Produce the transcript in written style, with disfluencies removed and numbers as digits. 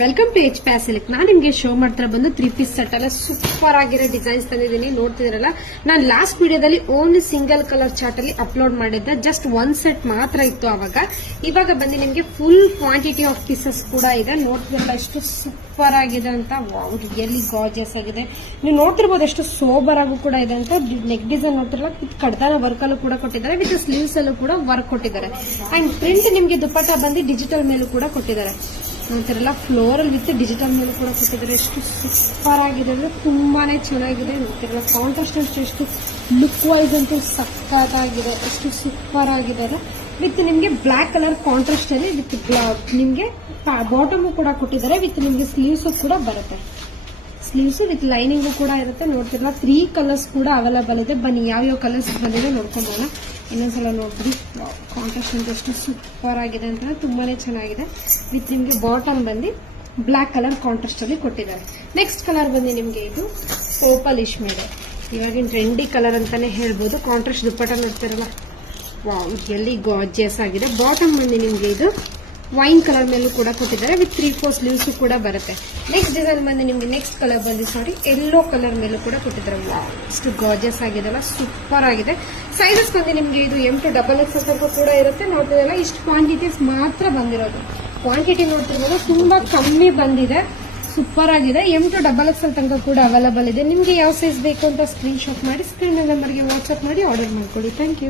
Welcome to H ಪ್ಯಾಸಿಲಿಕ್. ನಾನು ನಿಮ್ಗೆ show ಮಾಡ್ತಾ ಬಂದು 3 ಪೀಸ್ ಸೆಟ್ ಎಲ್ಲ ಸೂಪರ್ ಆಗಿರೋ ಡಿಸೈನ್ಸ್ ತಂದಿದ್ದೀನಿ. ನೋಡ್ತಿದ್ರಲ್ಲ, ನಾನು ಲಾಸ್ಟ್ ವಿಡಿಯೋದಲ್ಲಿ ಓನ್ಲಿ ಸಿಂಗಲ್ ಕಲರ್ ಚಾರ್ಟ್ ಅಲ್ಲಿ ಅಪ್ಲೋಡ್ ಮಾಡಿದ್ದೆ. ಜಸ್ಟ್ 1 ಸೆಟ್ ಮಾತ್ರ ಇತ್ತು ಅವಾಗ. ಇವಾಗ ಬಂದು ನಿಮ್ಗೆ ಫುಲ್ ಕ್ವಾಂಟಿಟಿ ಆಫ್ ಪೀಸಸ್ ಕೂಡ ಇದೆ. ನೋಡ್ತಿದ್ರಲ್ಲ ಎಷ್ಟು ಸೂಪರ್ ಆಗಿದೆ ಅಂತ. ರಿಯಲಿ ಗಾರ್ಜಿಯಸ್ ಆಗಿದೆ. ನೀವು ನೋಡ್ತಿರ್ಬೋದು ಎಷ್ಟು ಸೋಬರ್ ಆಗು ಕೂಡ ಇದೆ ಅಂತ. ನೆಕ್ ಡಿಸೈನ್ ನೋಡ್ತಿರಲ್ಲ, ಕಡ್ದಾನ ವರ್ಕ್ ಅಲ್ಲೂ ಕೂಡ ಕೊಟ್ಟಿದ್ದಾರೆ, ವಿತ್ ಸ್ಲೀವ್ಸ್ ಅಲ್ಲೂ ಕೂಡ ವರ್ಕ್ ಕೊಟ್ಟಿದ್ದಾರೆ. ಅಂಡ್ ಪ್ರಿಂಟ್ ನಿಮ್ಗೆ ದುಪ್ಪಟ್ಟ ಬಂದು ಡಿಜಿಟಲ್ ಮೇಲೂ ಕೂಡ ಕೊಟ್ಟಿದ್ದಾರೆ. ನೋಡ್ತಿರಲ್ಲ, ಫ್ಲೋರಲ್ ವಿತ್ ಡಿಜಿಟಲ್ ಮೇಲೂ ಕೂಡ ಕೊಟ್ಟಿದ್ದಾರೆ. ಎಷ್ಟು ಸೂಪರ್ ಆಗಿದೆ ಅಂದ್ರೆ ತುಂಬಾನೇ ಚೆನ್ನಾಗಿದೆ. ನೋಡ್ತಿರಲ್ಲ, ಕಾಂಟ್ರಾಸ್ಟ್ ಎಷ್ಟು ಲುಕ್ ವೈಸ್ ಅಂತೂ ಸಖತ್ತಾಗಿದೆ. ಎಷ್ಟು ಸೂಪರ್ ಆಗಿದೆ ವಿತ್ ನಿಮ್ಗೆ ಬ್ಲಾಕ್ ಕಲರ್ ಕಾಂಟ್ರಾಸ್ಟ್ ಅಲ್ಲಿ ವಿತ್ ನಿಮ್ಗೆ ಬಾಟಮ್ ಕೂಡ ಕೊಟ್ಟಿದ್ದಾರೆ. ವಿತ್ ನಿಮ್ಗೆ ಸ್ಲೀವ್ಸ್ ಕೂಡ ಬರುತ್ತೆ. ಸ್ಲೀವ್ಸ್ ವಿತ್ ಲೈನಿಂಗ್ ಕೂಡ ಇರುತ್ತೆ. ನೋಡ್ತಿರಲ್ಲ, 3 ಕಲರ್ಸ್ ಕೂಡ ಅವೈಲೇಬಲ್ ಇದೆ. ಬನ್ನಿ ಯಾವ್ಯಾವ ಕಲರ್ಸ್ ಬಂದಿದೆ ನೋಡ್ಕೊಂಬೋಣ. ಇನ್ನೊಂದ್ಸಲ ನೋಡ್ಬಿಡಿ. ಕಾಂಟ್ರಾಸ್ಟ್ ಅಂತ ಎಷ್ಟು ಸೂಪರ್ ಆಗಿದೆ ಅಂತ, ತುಂಬಾನೇ ಚೆನ್ನಾಗಿದೆ. ವಿತ್ ನಿಮ್ಗೆ ಬಾಟಮ್ ಬಂದು ಬ್ಲಾಕ್ ಕಲರ್ ಕಾಂಟ್ರಾಸ್ಟ್ ಅಲ್ಲಿ ಕೊಟ್ಟಿದ್ದಾರೆ. ನೆಕ್ಸ್ಟ್ ಕಲರ್ ಬಂದು ನಿಮ್ಗೆ ಇದು ಪರ್ಪಲಿಶ್ ಮೇಲೆ, ಇವಾಗಿನ ಟ್ರೆಂಡಿ ಕಲರ್ ಅಂತಾನೆ ಹೇಳ್ಬೋದು. ಕಾಂಟ್ರಾಸ್ಟ್ ದುಪ್ಪಟ್ಟ ನೋಡ್ತಿರಲ್ಲ, ಎಲ್ಲಿ ಗಾರ್ಜಿಯಸ್ ಆಗಿದೆ. ಬಾಟಮ್ ಬಂದು ನಿಮ್ಗೆ ಇದು ವೈನ್ ಕಲರ್ ಮೇಲೂ ಕೂಡ ಕೊಟ್ಟಿದ್ದಾರೆ. ವಿತ್ 3/4 ಸ್ಲೀವ್ಸ್ ಕೂಡ ಬರುತ್ತೆ. ನೆಕ್ಸ್ಟ್ ಡಿಸೈನ್ ಬಂದು ನಿಮ್ಗೆ ನೆಕ್ಸ್ಟ್ ಕಲರ್ ಬಂದು ಯೆಲ್ಲೋ ಕಲರ್ ಮೇಲೂ ಕೂಡ ಕೊಟ್ಟಿದ್ದಾರೆ. ಇಷ್ಟು ಗಾರ್ಜಿಯಸ್ ಆಗಿದೆ ಅಲ್ಲ, ಸೂಪರ್ ಆಗಿದೆ. ಸೈಜಸ್ ಬಂದು ನಿಮ್ಗೆ ಇದು M to XXL ತನಕ ಕೂಡ ಇರುತ್ತೆ. ನೋಡ್ತಿರಲ್ಲ, ಇಷ್ಟು ಕ್ವಾಂಟಿಟೀಸ್ ಮಾತ್ರ ಬಂದಿರೋದು. ಕ್ವಾಂಟಿಟಿ ನೋಡ್ತಿರ್ಬೋದು, ತುಂಬಾ ಕಮ್ಮಿ ಬಂದಿದೆ. ಸೂಪರ್ ಆಗಿದೆ. M to XXL ತನಕ ಕೂಡ ಅವೈಲೇಬಲ್ ಇದೆ. ನಿಮ್ಗೆ ಯಾವ ಸೈಜ್ ಬೇಕು ಅಂತ ಸ್ಕ್ರೀನ್ ಶಾಟ್ ಮಾಡಿ ಸ್ಕ್ರೀನ್ ನಂಬರ್ಗೆ ವಾಟ್ಸ್ಆಪ್ ಮಾಡಿ ಆರ್ಡರ್ ಮಾಡ್ಕೊಳ್ಳಿ. Thank you.